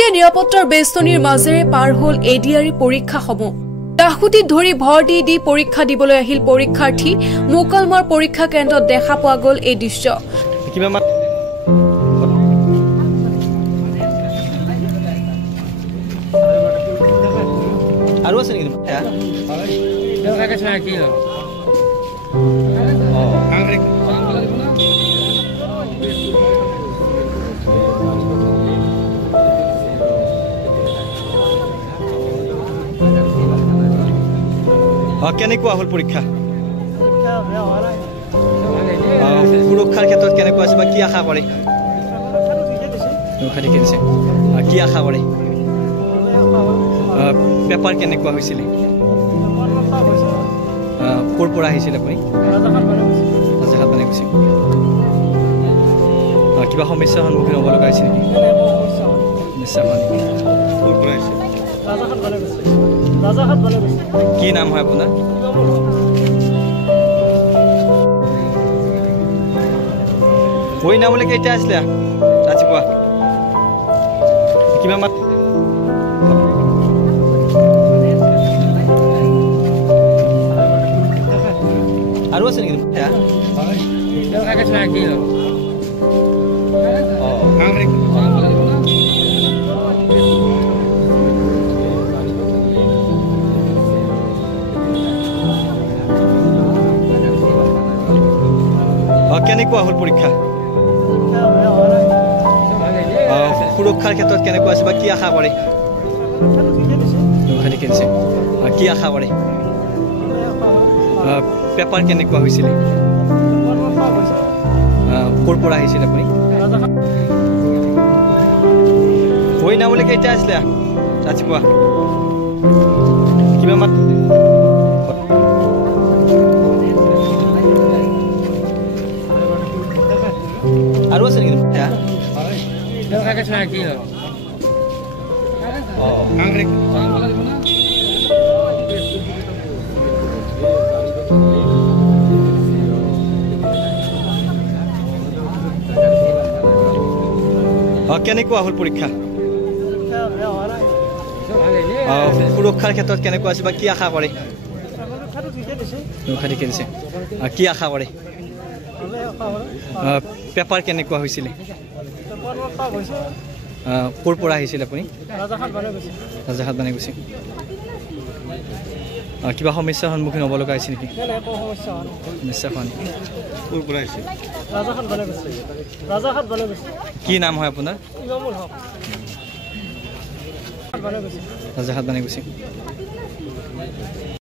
দাহুতীয়া নিৰাপত্তাৰ বেষ্টনীৰ মাজেৰে পাৰ হ'ল এডিআৰই পৰীক্ষাসমূহ। দাহুতীত ধৰি ভৰ দি পৰীক্ষা দিবলৈ আহিল পৰীক্ষাৰ্থী। মোকালমৰ পৰীক্ষা কেন্দ্ৰত দেখা পোৱা গ'ল এই দৃশ্য। আৰু আছে নেকি কেনেকুৱা হ'ল পৰীক্ষা? সুৰক্ষাৰ ক্ষেত্ৰত কেনেকুৱা আছে বা কি আশা কৰে? কি আশা কৰে? পেপাৰ কেনেকুৱা হৈছিলে? ক'ৰ পৰা আহিছিল আপুনি? ৰাজাঘাট মানে গৈছে। কিবা সমস্যাৰ সন্মুখীন হ'ব লগা হৈছে নেকি? নিশ্চয় ক'ৰ পৰা আহিছে? কি নাম হয় আপোনাৰ? হৈ নামলৈ কেইটা আছিলে ৰাতিপুৱা? কিবা মাত আৰু আছে নেকি? কেনেকুৱা হ'ল পৰীক্ষা? সুৰক্ষাৰ ক্ষেত্ৰত কেনেকুৱা আছে বা কি আশা কৰে? কি আশা কৰে? পেপাৰ কেনেকুৱা হৈছিলে? ক'ৰ পৰা আহিছিল আপুনি? হৈ নামলৈ কেইটা আছিলে ৰাতিপুৱা? কিবা মাত আৰু আছে নেকি? কেনেকুৱা হ'ল পৰীক্ষা? সুৰক্ষাৰ ক্ষেত্ৰত কেনেকুৱা আছে বা কি আশা কৰে? কি আশা কৰে? পেপাৰ কেনেকুৱা হৈছিলে? ক'ৰ পৰা আহিছিল আপুনি? ৰাজাঘাট মানে গৈছে। কিবা সমস্যাৰ সন্মুখীন হ'ব লগা হৈছে নেকি? নিশ্চয় হোৱা নেকি? ক'ৰ পৰা আহিছিল? কি নাম হয় আপোনাৰ? ৰাজাঘাট মানে গৈছে।